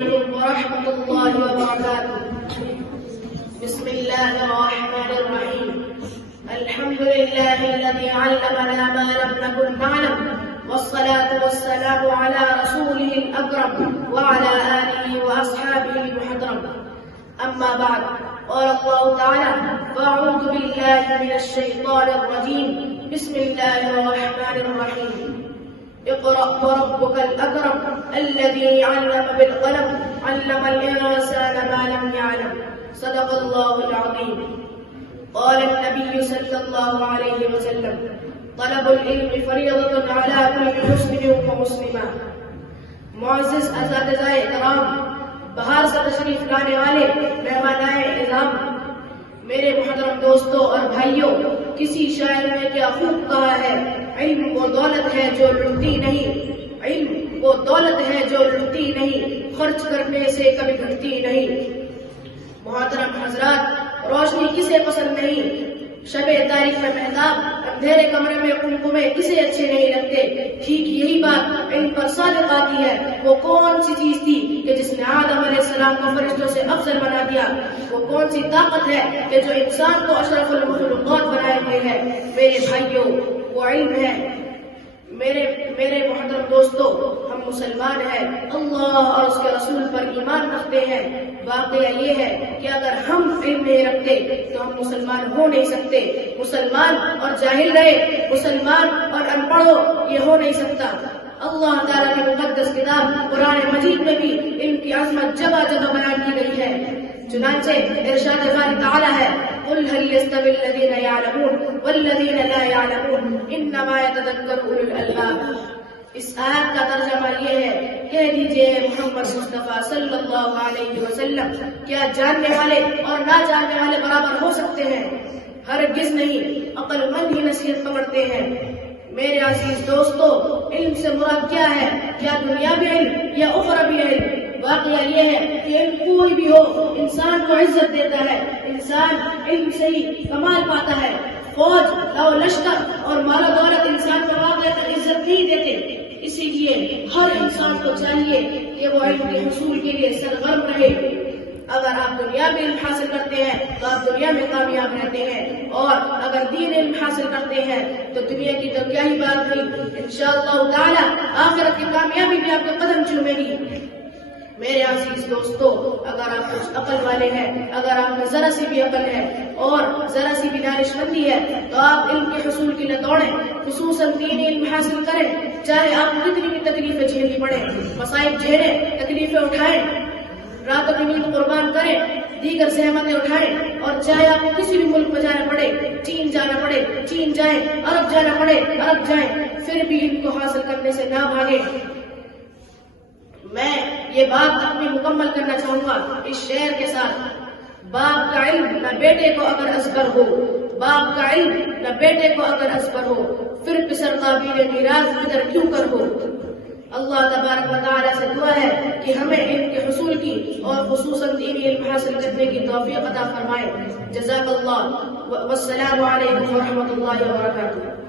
ورحمة الله وبركاته. بسم الله الرحمن الرحيم. الحمد لله الذي علمنا ما لم نكن نعلم، والصلاة والسلام على رسوله الأكرم وعلى آله وأصحابه المحترم. أما بعد، قال الله تعالى: فأعوذ بالله من الشيطان الرجيم. بسم الله الرحمن الرحيم. اقرأ وربك الأكرم الذي علم بالقلم علم الإنسان ما لم يعلم. صدق الله العظيم. قال النبي صلى الله عليه وسلم: طلب العلم فريضة على كل مسلم ومسلمة. معزز اساتذہ کرام، باہر سے تشریف لانے والے مہمانان اعظام، میرے محترم دوستوں اور بھائیوں، کسی شاعر نے کیا خوب کہا ہے: علم وہ دولت ہے جو لٹتی نہیں، علم وہ دولت ہے جو لٹتی نہیں، خرچ کرنے سے کبھی گھٹتی نہیں۔ محترم حضرات، روشنی کسے پسند نہیں؟ شب تاریخ میں مہتاب، اندھیرے کمرے میں قمقمے کسے اچھے نہیں لگتے؟ ٹھیک یہی بات علم پر صادق آتی ہے۔ وہ کون سی چیز تھی کہ جس نے آدم علیہ السلام کو فرشتوں سے افضل بنا دیا؟ وہ کون سی طاقت ہے کہ جو انسان کو اشرف المخلوقات بنائے ہوئے ہے؟ میرے بھائیوں، وہ علم ہے۔ میرے محترم دوستوں، ہم مسلمان ہیں، اللہ اور اس کے رسول پر ایمان رکھتے ہیں۔ واقعہ یہ ہے کہ اگر ہم علم نہیں رکھتے تو ہم مسلمان ہو نہیں سکتے۔ مسلمان اور جاہل رہے، مسلمان اور ان پڑھو، یہ ہو نہیں سکتا۔ اللہ تعالیٰ کی مقدس کتاب قرآن مجید میں بھی علم کی عظمت جگہ جگہ بیان کی گئی ہے۔ چنانچہ ارشاد باری تعالیٰ ہے: قل هل يستوي الذين يعلمون والذين لا يعلمون انما يتذكر اولو الالباب۔ اس آیت کا ترجمہ یہ ہے: کہہ دیجئے محمد مصطفیٰ صلی اللہ علیہ وسلم، کیا جاننے والے اور نہ جاننے والے برابر ہو سکتے ہیں؟ ہرگز نہیں، عقل مند ہی نصیحت پکڑتے ہیں۔ میرے عزیز دوستو، علم سے مراد کیا ہے؟ کیا دنیاوی علم یا اخروی علم؟ واقعہ یہ ہے کہ علم کوئی بھی ہو، انسان کو عزت دیتا ہے۔ انسان علم سے ہی کمال پاتا ہے۔ فوج، لو لشکر اور مال و دولت انسان کو واقعہ عزت نہیں دیتے۔ اسی لیے ہر انسان کو چاہیے کہ وہ علم کے حصول کے لیے سرگرم رہے۔ اگر آپ دنیا میں علم حاصل کرتے ہیں تو آپ دنیا میں کامیاب رہتے ہیں، اور اگر دین علم حاصل کرتے ہیں تو دنیا کی تو کیا ہی بات ہوئی، انشاءاللہ تعالی آخرت کی کامیابی بھی آپ کے قدم چومے گی۔ میرے عزیز دوستو، اگر آپ کچھ عقل والے ہیں، اگر آپ میں ذرا سی بھی عقل ہے اور ذرا سی بھی دانش مندی ہے تو آپ علم کے حصول کے لیے دوڑیں، خصوصاً دین علم حاصل کریں، چاہے آپ کو کتنی بھی تکلیفیں جھیلنی پڑیں، مصائب جھیلیں، تکلیفیں اٹھائیں، رات کی نیند قربان کریں، دیگر زحمتیں اٹھائیں، اور چاہے آپ کو کسی بھی ملک میں جانا پڑے، چین جانا پڑے چین جائیں، عرب جانا پڑے عرب جائیں، پھر بھی علم کو حاصل کرنے سے نہ بھاگیں۔ میں یہ بات اپنی مکمل کرنا چاہوں گا اس شعر کے ساتھ: باپ کا علم نہ بیٹے کو اگر ازبر ہو، باپ کا علم نہ بیٹے کو اگر ازبر ہو، پھر پسر تعبیر میراث بدر کیوں کر ہو۔ اللہ تبارک و تعالیٰ سے دعا ہے کہ ہمیں علم کے حصول کی اور خصوصاً دینی علم حاصل کرنے کی توفیق عطا فرمائے۔ جزاک اللہ، والسلام علیکم ورحمۃ اللہ وبرکاتہ۔